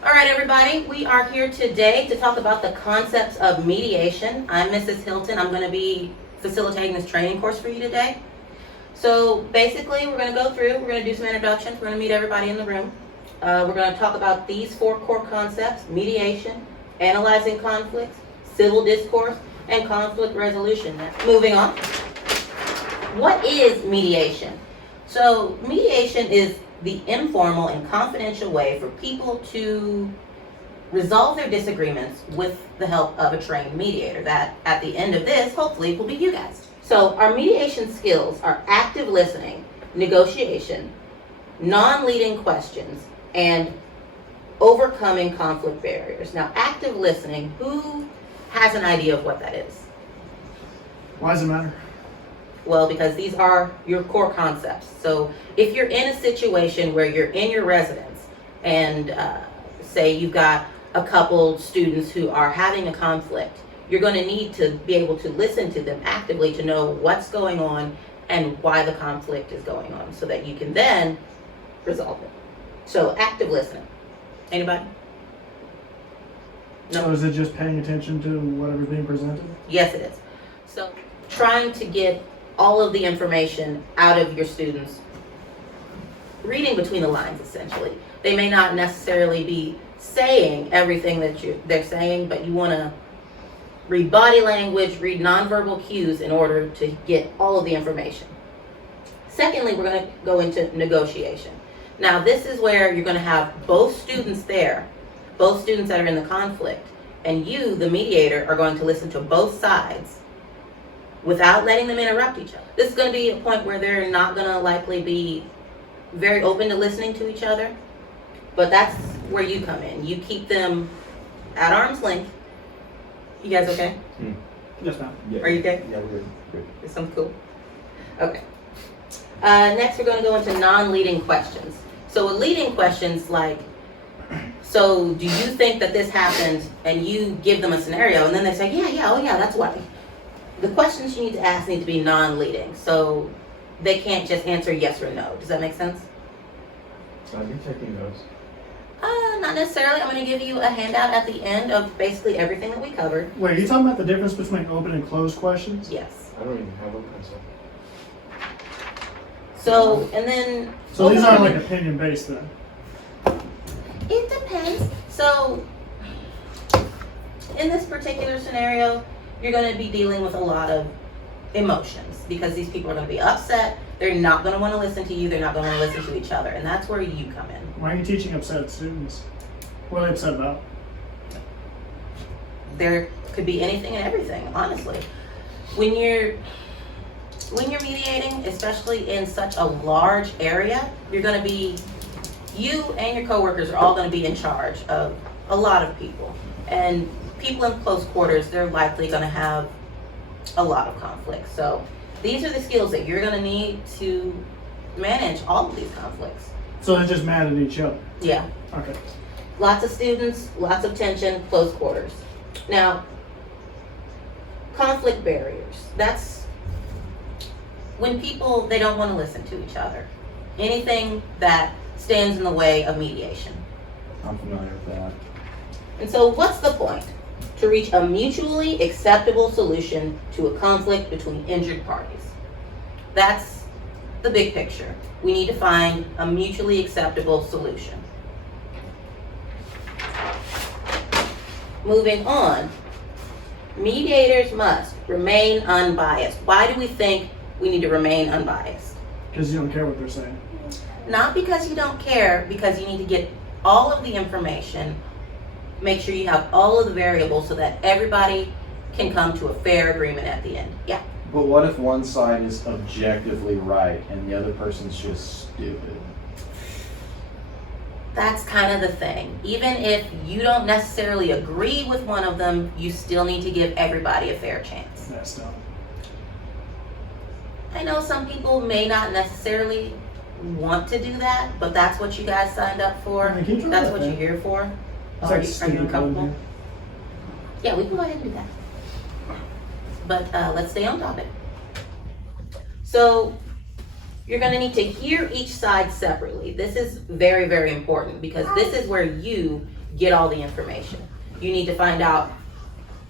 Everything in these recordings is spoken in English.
All right, everybody, we are here today to talk about the concepts of mediation. I'm Mrs. Hilton. I'm going to be facilitating this training course for you today. So basically, we're going to do some introductions. We're going to meet everybody in the room. We're going to talk about these 4 core concepts: mediation, analyzing conflicts, civil discourse, and conflict resolution. Moving on. What is mediation? So mediation is the informal and confidential way for people to resolve their disagreements with the help of a trained mediator. That at the end of this, hopefully, will be you guys. So our mediation skills are active listening, negotiation, non-leading questions, and overcoming conflict barriers. Now, active listening, who has an idea of what that is? Why does it matter? Well, because these are your core concepts. So if you're in a situation where you're in your residence and say you've got a couple students who are having a conflict, you're going to need to be able to listen to them actively to know what's going on and why the conflict is going on so that you can then resolve it. So active listening. Anybody? No. So is it just paying attention to whatever's being presented? Yes, it is. So trying to get all of the information out of your students, reading between the lines, essentially. They may not necessarily be saying everything that they're saying, but you want to read body language, read nonverbal cues in order to get all of the information. Secondly, we're going to go into negotiation. Now, this is where you're going to have both students there, both students that are in the conflict, and you, the mediator, are going to listen to both sides without letting them interrupt each other. This is going to be a point where they're not going to likely be very open to listening to each other, but that's where you come in. You keep them at arm's length. You guys okay? Yes, ma'am. Yeah. Are you okay? Yeah, we're good. Is something cool? Okay. Next, we're going to go into non-leading questions. So with leading questions like, so do you think that this happened? And you give them a scenario, and then they say, yeah, that's why. The questions you need to ask need to be non-leading, so they can't just answer yes or no. Does that make sense? Are you taking notes? Not necessarily. I'm going to give you a handout at the end of basically everything that we covered. Wait, are you talking about the difference between open and closed questions? Yes. I don't even have a pencil. So, and then... So these aren't like opinion based then? It depends. So, in this particular scenario, you're going to be dealing with a lot of emotions because these people are going to be upset. They're not going to want to listen to you. They're not going to want to listen to each other. And that's where you come in. Why are you teaching upset students? What are they upset about? There could be anything and everything, honestly. When you're mediating, especially in such a large area, you're going to be, you and your coworkers are all going to be in charge of a lot of people. And people in close quarters, they're likely going to have a lot of conflict. So these are the skills that you're going to need to manage all of these conflicts. So they're just mad at each other? Yeah. Okay. Lots of students, lots of tension, close quarters. Now, conflict barriers. That's when people, they don't want to listen to each other. Anything that stands in the way of mediation. I'm familiar with that. And so what's the point? To reach a mutually acceptable solution to a conflict between injured parties. That's the big picture. We need to find a mutually acceptable solution. Moving on, mediators must remain unbiased. Why do we think we need to remain unbiased? Because you don't care what they're saying. Not because you don't care, because you need to get all of the information, make sure you have all of the variables so that everybody can come to a fair agreement at the end. Yeah. But what if one side is objectively right and the other person's just stupid? That's kind of the thing. Even if you don't necessarily agree with one of them, you still need to give everybody a fair chance. That's dumb. I know some people may not necessarily want to do that, but that's what you guys signed up for. Yeah, keep trying That's that, what man. you're here for. It's Are like you stupid uncomfortable? code, Yeah, we can go ahead and do that. But let's stay on topic. So you're going to need to hear each side separately. This is very, very important because this is where you get all the information. You need to find out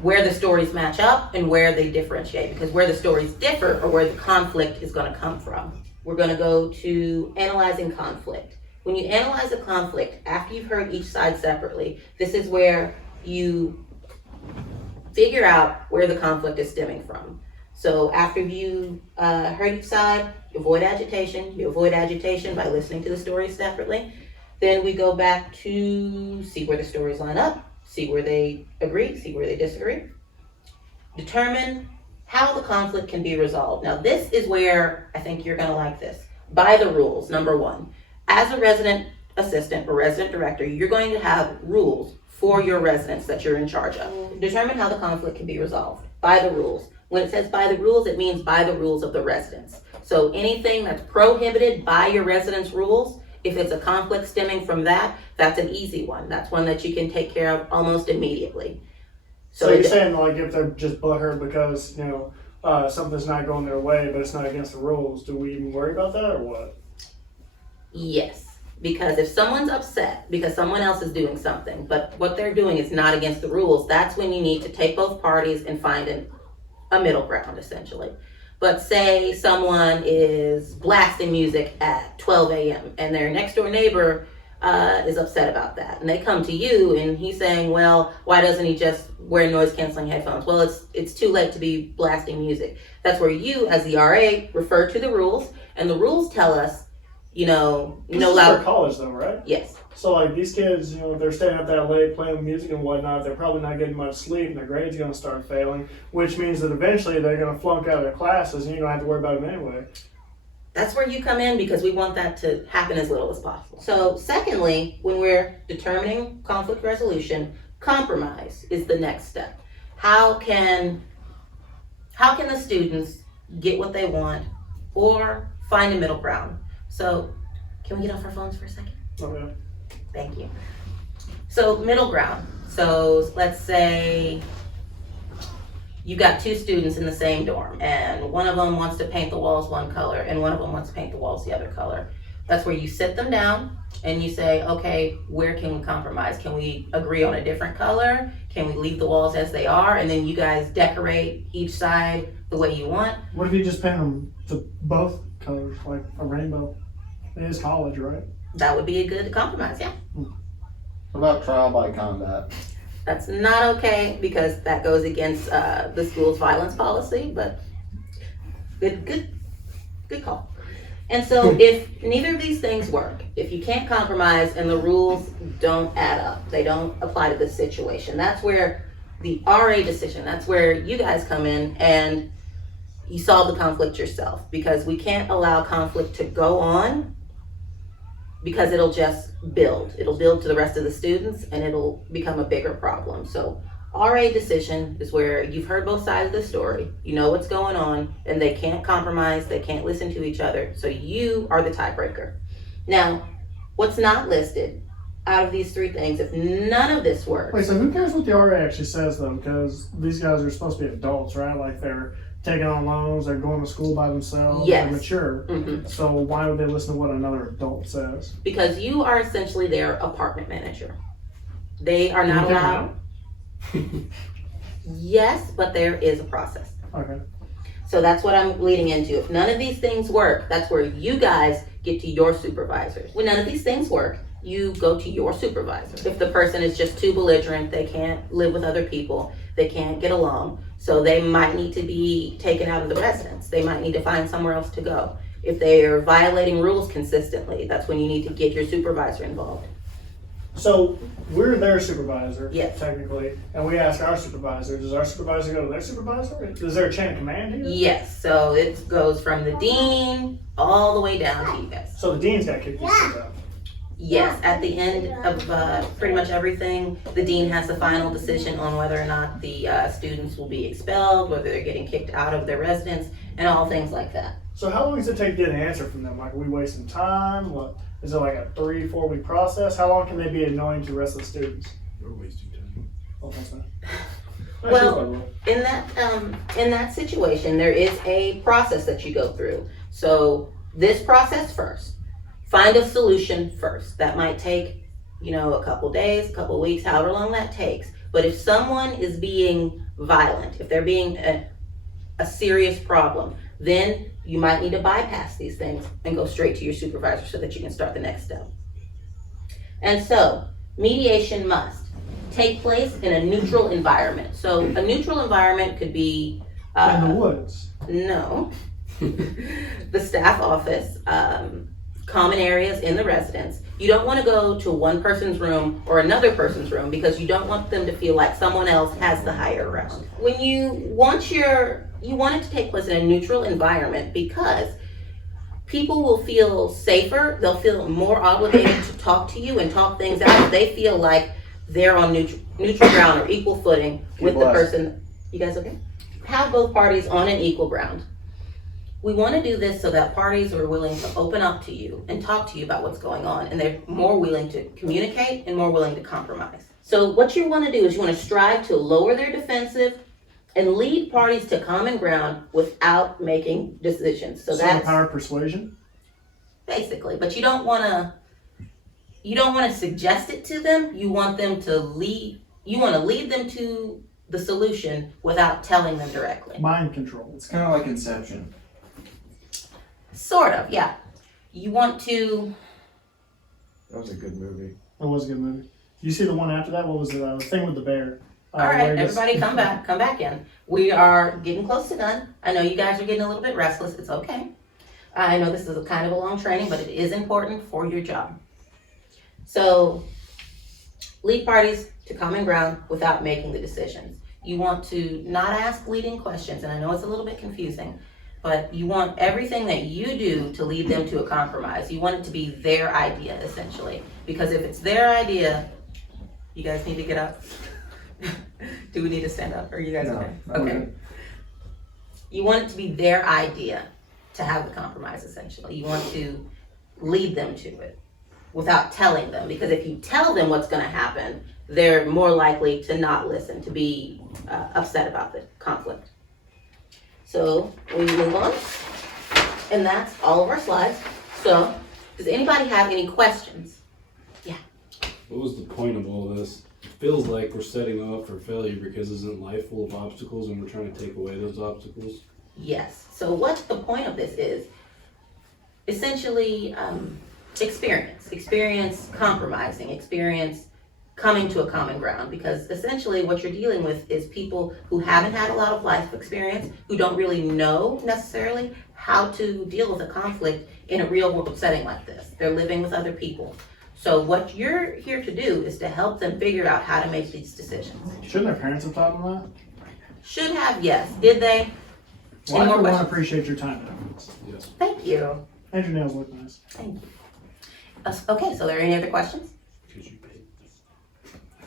where the stories match up and where they differentiate, because where the stories differ or where the conflict is going to come from. We're going to go to analyzing conflict. When you analyze a conflict, after you've heard each side separately, this is where you figure out where the conflict is stemming from. So after you heard each side, you avoid agitation. You avoid agitation by listening to the stories separately. Then we go back to see where the stories line up, see where they agree, see where they disagree. Determine how the conflict can be resolved. Now this is where I think you're gonna like this. By the rules, number one. As a resident assistant or resident director, you're going to have rules for your residents that you're in charge of. Determine how the conflict can be resolved. By the rules. When it says by the rules, it means by the rules of the residents. So anything that's prohibited by your residents' rules, if it's a conflict stemming from that, that's an easy one. That's one that you can take care of almost immediately. So you're saying like if they're just butthurt because, something's not going their way, but it's not against the rules, do we even worry about that or what? Yes, because if someone's upset because someone else is doing something, but what they're doing is not against the rules, that's when you need to take both parties and find a middle ground, essentially. But say someone is blasting music at 12 a.m. and their next door neighbor is upset about that. And they come to you and he's saying, well, why doesn't he just wear noise canceling headphones? Well, it's too late to be blasting music. That's where you, as the RA, refer to the rules. And the rules tell us, no loud. For college though, right? Yes. So like these kids, they're staying up that late playing music and whatnot. They're probably not getting much sleep, and their grades are going to start failing, which means that eventually they're going to flunk out of their classes, and you don't have to worry about them anyway. That's where you come in, because we want that to happen as little as possible. So secondly, when we're determining conflict resolution, compromise is the next step. How can the students get what they want or find a middle ground? So can we get off our phones for a second? Okay. Thank you. So middle ground. So let's say you got two students in the same dorm and one of them wants to paint the walls one color and one of them wants to paint the walls the other color. That's where you sit them down and you say, okay, where can we compromise? Can we agree on a different color? Can we leave the walls as they are? And then you guys decorate each side the way you want. What if you just paint them to both colors, like a rainbow? It is college, right? That would be a good compromise, yeah. What about trial by combat? That's not okay because that goes against the school's violence policy, but good call. And so if neither of these things work, if you can't compromise and the rules don't add up, they don't apply to this situation, that's where the RA decision, that's where you guys come in and you solve the conflict yourself, because we can't allow conflict to go on because it'll just build. It'll build to the rest of the students and it'll become a bigger problem. So RA decision is where you've heard both sides of the story, you know what's going on, and they can't compromise, they can't listen to each other, so you are the tiebreaker. Now, what's not listed out of these three things, if none of this works. Wait, so who cares what the RA actually says though? Because these guys are supposed to be adults, right? Like they're taking on loans, they're going to school by themselves, Yes. they're mature. Mhm. So why would they listen to what another adult says? Because you are essentially their apartment manager. They are not Can you allowed. Yes, but there is a process. Okay. So that's what I'm leading into. If none of these things work, that's where you guys get to your supervisors. When none of these things work, you go to your supervisor. If the person is just too belligerent, they can't live with other people, they can't get along, so they might need to be taken out of the residence. They might need to find somewhere else to go. If they are violating rules consistently, that's when you need to get your supervisor involved. So we're their supervisor, Yes. technically, and we ask our supervisor. Does our supervisor go to their supervisor? Is there a chain of command here? Yes, so it goes from the dean all the way down to you guys. So the dean's got to kick these kids out. Yes, at the end of pretty much everything, the dean has the final decision on whether or not the students will be expelled, whether they're getting kicked out of their residence, and all things like that. So how long does it take to get an answer from them? Like, are we wasting time? What is it, like a 3-4 week process? How long can they be annoying to the rest of the students? You're wasting time. Oh, that's not. Well, in that situation, there is a process that you go through. So this process first, find a solution first. That might take a couple days, a couple weeks, however long that takes. But if someone is being violent, if they're being a serious problem, then you might need to bypass these things and go straight to your supervisor so that you can start the next step. And so, mediation must take place in a neutral environment. So a neutral environment could be In the woods. no, the staff office, common areas in the residence. You don't want to go to one person's room or another person's room because you don't want them to feel like someone else has the higher ground. When you want it to take place in a neutral environment because people will feel safer, they'll feel more obligated to talk to you and talk things out if they feel like they're on neutral ground or equal footing with the person. You guys okay? Have both parties on an equal ground. We want to do this so that parties are willing to open up to you and talk to you about what's going on, and they're more willing to communicate and more willing to compromise. So what you want to do is you want to strive to lower their defensive and lead parties to common ground without making decisions. So that's power of persuasion. basically, but you don't want to suggest it to them. You want them to lead. You want to lead them to the solution without telling them directly. Mind control. It's kind of like Inception. Sort of, yeah. You want to. That was a good movie. That was a good movie. You see the one after that? What was it? The thing with the bear. All right, everybody, come back in. We are getting close to done. I know you guys are getting a little bit restless. It's okay. I know this is a kind of a long training, but it is important for your job. So, lead parties to common ground without making the decisions. You want to not ask leading questions, and I know it's a little bit confusing, but you want everything that you do to lead them to a compromise. You want it to be their idea, essentially. Because if it's their idea, you guys need to get up. Do we need to stand up? Are you guys okay? Okay. You want it to be their idea to have the compromise, essentially. You want to lead them to it without telling them. Because if you tell them what's going to happen, they're more likely to not listen, to be upset about the conflict. So we move on, and that's all of our slides. So, does anybody have any questions? Yeah. What was the point of all this? It feels like we're setting up for failure because isn't life full of obstacles and we're trying to take away those obstacles? Yes. So what the point of this is, essentially experience compromising, experience coming to a common ground, because essentially what you're dealing with is people who haven't had a lot of life experience, who don't really know necessarily how to deal with a conflict in a real world setting like this. They're living with other people. So what you're here to do is to help them figure out how to make these decisions. Shouldn't their parents have taught them that? Should have, yes. Did they? Well, Any I more for one questions? appreciate your time and efforts. Yes. Thank you. And your nails look nice. Thank you. Okay, so are there any other questions? Because you paid.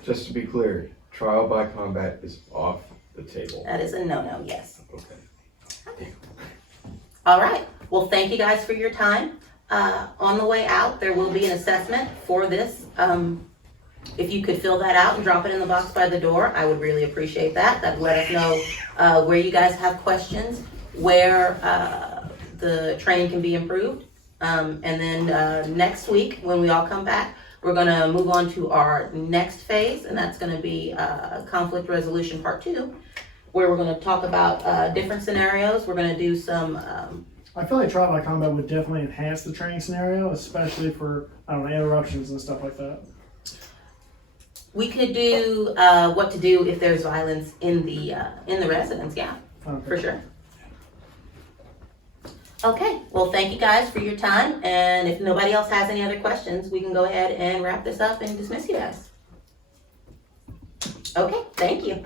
Just to be clear, trial by combat is off the table. That is a no-no, yes. Okay. All right. Well, thank you guys for your time. On the way out, there will be an assessment for this. If you could fill that out and drop it in the box by the door, I would really appreciate that. That would let us know where you guys have questions, where the training can be improved. And then next week, when we all come back, we're going to move on to our next phase, and that's going to be conflict resolution part 2, where we're going to talk about different scenarios. We're going to do some I feel like trial by combat would definitely enhance the training scenario, especially for, I don't know, interruptions and stuff like that. we could do what to do if there's violence in the residence, yeah, Okay. for sure. Okay, well, thank you guys for your time, and if nobody else has any other questions, we can go ahead and wrap this up and dismiss you guys. Okay, thank you.